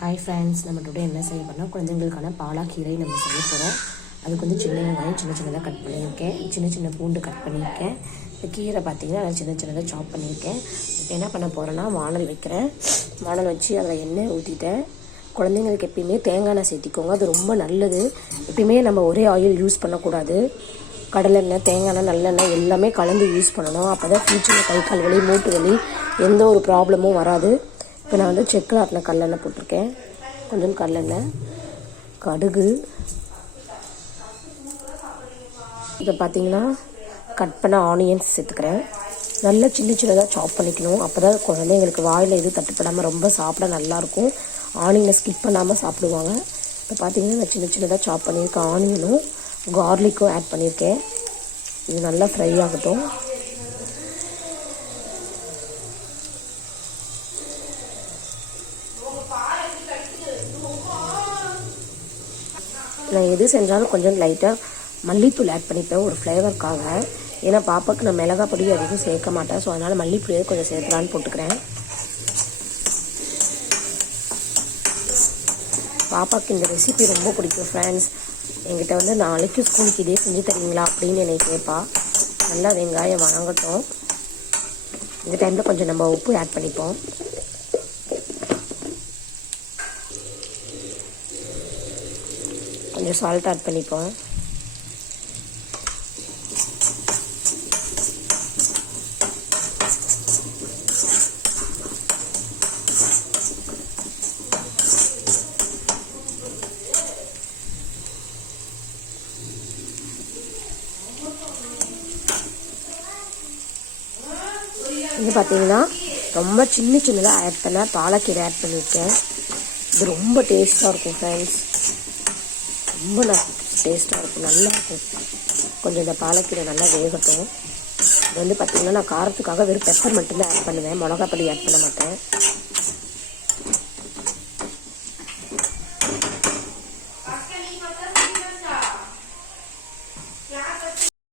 Hi friends, நம்ம today என்ன செய்ய போறோம்னா குழந்தைங்களுக்கான பாலாக்கீரை நம்ம செய்ய போகிறோம். அதுக்கு வந்து சின்ன வெங்காயம் சின்ன சின்னதாக கட் பண்ணியிருக்கேன், சின்ன சின்ன பூண்டு கட் பண்ணியிருக்கேன். இந்த கீரை பார்த்திங்கன்னா நான் சின்ன சின்னதாக சாப் பண்ணியிருக்கேன். இப்போ என்ன பண்ண போகிறேன்னா வானல் வைக்கிறேன். வானல் வச்சு அதில் எண்ணெய் ஊற்றிட்டேன். குழந்தைங்களுக்கு எப்பயுமே தேங்காய் எண்ணெய் சேர்த்திக்கோங்க, அது ரொம்ப நல்லது. எப்பயுமே நம்ம ஒரே ஆயில் யூஸ் பண்ணக்கூடாது. கடலெண்ணெய், தேங்காய் எண்ணெய், நல்லெண்ணெய் எல்லாமே கலந்து யூஸ் பண்ணணும். அப்போ தான் ஃபியூச்சரில் கை கால் வலி, மூட்டு வலி எந்த ஒரு ப்ராப்ளமும் வராது. இப்போ நான் வந்து செக்கில் ஆட்டின கடலெண்ணெய் போட்டிருக்கேன். கொஞ்சம் கடலெண்ணெய், கடுகு, இதை பார்த்திங்கன்னா கட் பண்ண ஆனியன்ஸ் சேர்த்துக்கிறேன். நல்லா சின்ன சின்னதாக சாப் பண்ணிக்கணும். அப்போ தான் குழந்தைங்களுக்கு வாயில் எதுவும் தட்டுப்படாமல் ரொம்ப சாப்பிட நல்லாயிருக்கும். ஆனியனை ஸ்கிப் பண்ணாமல் சாப்பிடுவாங்க. இப்போ பார்த்திங்கன்னா நான் சின்ன சின்னதாக சாப் பண்ணியிருக்கேன். ஆனியனும் கார்லிக்கும் ஆட் பண்ணியிருக்கேன். இது நல்லா ஃப்ரை ஆகட்டும். நான் எது செஞ்சாலும் கொஞ்சம் லைட்டாக மல்லித்தூள் ஆட் பண்ணிப்பேன் ஒரு ஃப்ளேவருக்காக. ஏன்னா பாப்பாவுக்கு நான் மிளகாய் பொடி அதிகம் சேர்க்க மாட்டேன். ஸோ அதனால் மல்லிப்பொடியை கொஞ்சம் சேர்த்துலான்னு போட்டுக்கிறேன். பாப்பாவுக்கு இந்த ரெசிபி ரொம்ப பிடிக்கும் ஃப்ரெண்ட்ஸ். என்கிட்ட வந்து நாளைக்கு ஸ்கூலுக்கு இதே செஞ்சு தருவீங்களா அப்படின்னு என்னை கேட்பா. நல்லா வெங்காயம் வணங்கட்டும். இந்த டைமில் கொஞ்சம் நம்ம உப்பு ஆட் பண்ணிப்போம். கொஞ்சம் சால்ட் ஆட் பண்ணிப்போம். இது பார்த்தீங்கன்னா ரொம்ப சின்ன சின்னதாக ஆட் பண்ண பாலக்கீரை ஆட் பண்ணியிருக்கேன். இது ரொம்ப டேஸ்ட்டாக இருக்கும் ஃப்ரெண்ட்ஸ். ரொம்ப டேஸ்ட்டாக இருக்கும், நல்லாயிருக்கும். கொஞ்சம் இந்த பாலக்கீரை நல்லா வேகட்டும். இது வந்து பார்த்திங்கன்னா நான் காரத்துக்காக வெறும் பெப்பர் மட்டும்தான் ஆட் பண்ணுவேன், மிளகாப்பொடி ஆட் பண்ண மாட்டேன்.